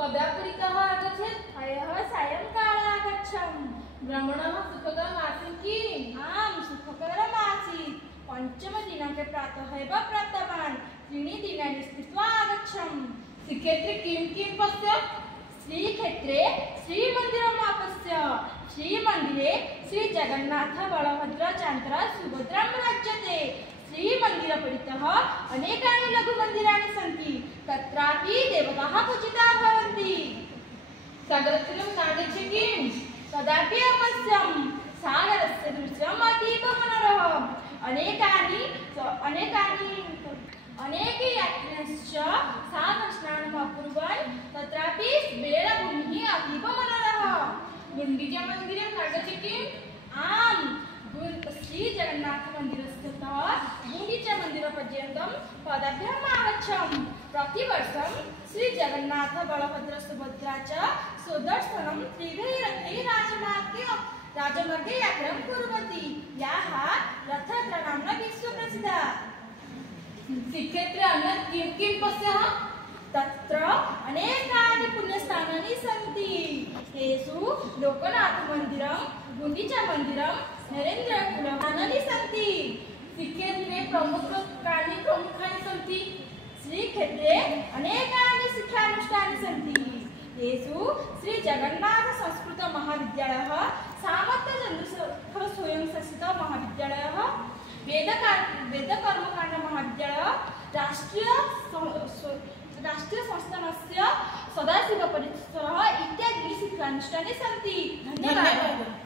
कदा पुरितः आगच्छेत्? अयः सायंकाले आगच्छम्। भ्रमणः सुखकरम् आसीत् किम्? आम्, सुखकरम् आसीत्। पञ्चमदिनाङ्के प्रातः एव प्रत्तवान्। 3 दिनानि स्थित्वा आगच्छम्। श्रीक्षेत्रे किं किं पश्यत्? श्रीक्षेत्रे श्रीमन्दिरम् अपश्यम्। श्रीमन्दिरे श्रीजगन्नाथ बलभद्र चान्त्र सुभद्रां विराज्यते। श्रीमन्दिरपरितः अनेकानि लघुमन्दिराणि सन्ति। तत्रापि देवताः पूजिताः भवन्ति। सागरतीरं नागच्छे किम्? तदापि अपश्यम्। सागरस्य दृश्यम् अतीव मनोहरम्। अनेके यात्रिणश्च सागरस्नानम् अकुर्वन्। तत्रापि बेलभूमिः अतीव मनोहरः। गुण्डिचामन्दिरं नागच्छे किम्? आम्, श्रीजगन्नाथमन्दिरस्थतः गुण्डिचामन्दिरपर्यन्तं पदभ्याम् आगच्छम्। प्रतिवर्षं श्रीजगन्नाथ बलभद्र सुभद्रा च सुदर्शनं त्रिभैरथैः राजमार्गे यात्रां कुर्वन्ति, याः रथयात्रा नाम्ना विश्वप्रसिद्धा। श्रीक्षेत्रे अन्यत् किं किं पश्यः? तत्र अनेकानि पुण्यस्थानानि सन्ति। तेषु लोकनाथमन्दिरं, गुण्डिचामन्दिरं, नरेन्द्रकुलस्थानानि सन्ति। श्रीक्षेत्रे प्रमुखानि सन्ति। श्रीक्षेत्रे अनेकानि शिक्षानुष्ठानानि सन्ति। तेषु श्रीजगन्नाथ संस्कृत महाविद्यालयः, सामर्थ्यचन्द्रशेखर स्वयंशासित महाविद्यालयः, वेदकर्मकाण्ड महाविद्यालयः, राष्ट्रीय संस्थानस्य सदाशिव परिसरः इत्यादीनि शिक्षानुष्ठानानि सन्ति। धन्यवादः।